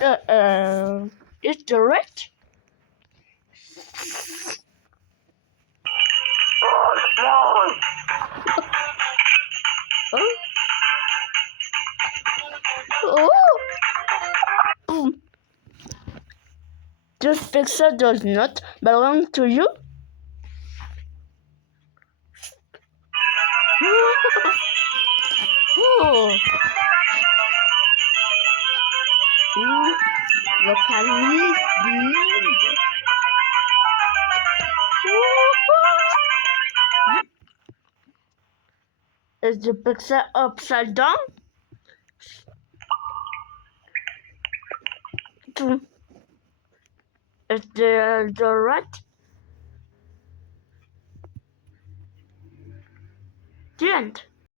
Is the red? Oh. Oh. Boom. This pixel does not belong to you. Oh. Vocalist behind. Is the pixel upside down? Is the right? The end.